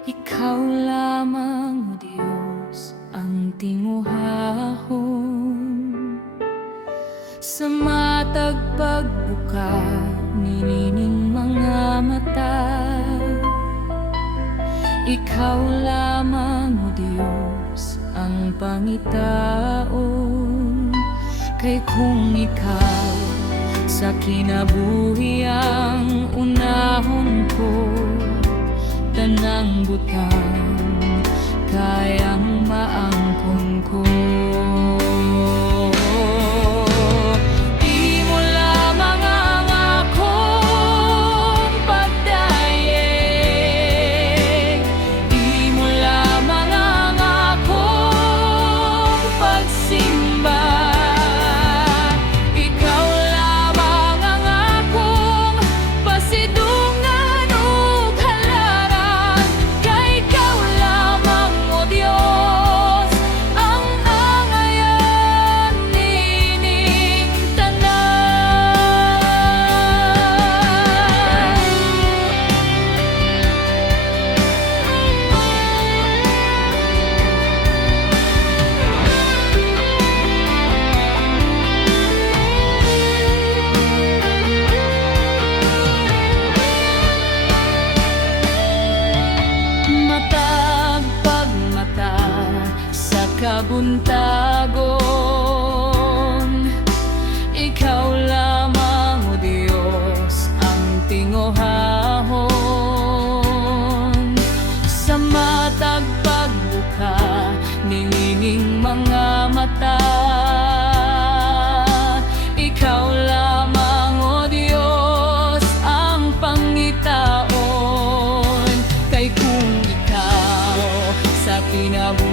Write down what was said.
Ikaw lamang, O Diyos, ang tinguhahon. Sa matag pagbuka, ninining mga mata. Ikaw lamang, O Diyos, ang pangitaon. Kay kung ikaw sa kinabuhi ang unahon ko, tanang butang kayang maangkon ko. Di mo lamang ang akong pagdayeg, di mo lamang ang akong pagsimba. Ikaw lamang ang akong pasidungan ug halaran. Kay ikaw lamang, O Diyos, ang angayan nining tanan. Matag pagmata sa kabuntagon, ikaw lamang, O Diyos, ang tinguhahon. Sa matag pagbuka, ningning mga mata. Ikaw lamang, O Diyos, ang pangitaon. Kay kung ikaw sa kinabuhi